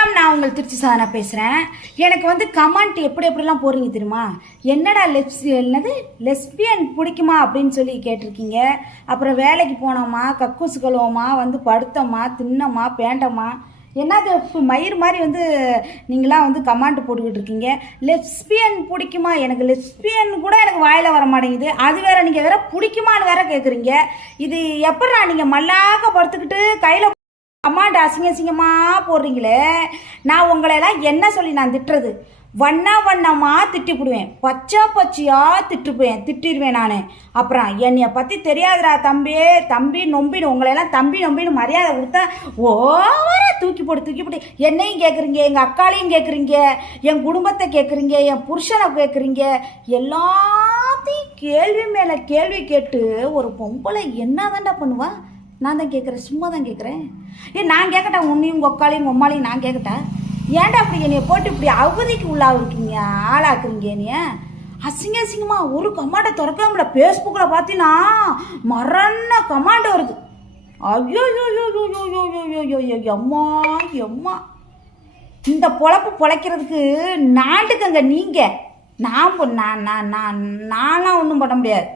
வணக்கம் நான் உங்கள் திருச்சி சாதனா பேசுகிறேன் எனக்கு வந்து கமெண்ட் எப்படி எப்படிலாம் போடுறீங்க தெரியுமா? என்னடா லெப்ஸ் என்னது? லெஸ்பியன் பிடிக்குமா அப்படின்னு சொல்லி கேட்டிருக்கீங்க. அப்புறம் வேலைக்கு போனோமா கக்கூசு கழுவோமா வந்து படுத்தோமா தின்னோமா பேண்டோமா? என்னது மயிர் மாதிரி வந்து நீங்களாம் வந்து கமாண்ட் போட்டுக்கிட்டு இருக்கீங்க. லெஸ்பியன் பிடிக்குமா? எனக்கு லெஸ்பியன் கூட எனக்கு வாயில் வர மாட்டேங்குது. அது வேற நீங்கள் வேற பிடிக்குமான்னு வேற கேட்குறீங்க இது எப்படா நீங்கள் மல்லாக படுத்துக்கிட்டு கையில் அம்மாண்ட அசிங்க அசிங்கமா போடுறீங்களே? நான் உங்களை எல்லாம் என்ன சொல்லி நான் திட்டுறது? வண்ணா வண்ணமாக திட்டிப்புடுவேன். பச்சை பச்சையாக திட்டுப்பேன் திட்டிடுவேன் நான். அப்புறம் என்னைய பற்றி தெரியாதுடா தம்பி. தம்பி நொம்பின்னு உங்களையெல்லாம் தம்பி நொம்பின்னு மரியாதை கொடுத்தா ஓவரா தூக்கி போட்டு தூக்கி போட்டு என்னையும் கேட்குறீங்க எங்கள் அக்காலையும் கேட்குறீங்க என் குடும்பத்தை கேட்குறீங்க என் புருஷனை கேட்குறீங்க எல்லாத்தையும் கேள்வி மேலே கேள்வி கேட்டு ஒரு பொம்பளை என்னதான்டா பண்ணுவா? நான் தான் கேட்குறேன் சும்மா தான் கேட்குறேன் ஏ நான் கேட்கட்டேன் உன்னையும் உங்கள் ஒக்காலையும் உங்கள் அம்மாலையும் நான் கேட்கட்டேன் ஏன்டா அப்படி என்னைய போட்டு இப்படி அவதிக்கு உள்ளாகிருக்கீங்க ஆளாக்குறீங்க என்னைய? அசிங்க அசிங்கமா ஒரு கமாண்டை திறக்காமல ஃபேஸ்புக்கில் பார்த்தீங்கன்னா மரண கமாண்ட் வருது. ஐயோ யோ யோ யோ யோ ஐயோ ஐயோ யோ யோ எம்மா எம்மா இந்த பொழப்பு பொழைக்கிறதுக்கு நாட்டுக்குங்க நீங்கள் நான் நான் நான் நான் நான்லாம் ஒன்றும் பண்ண முடியாது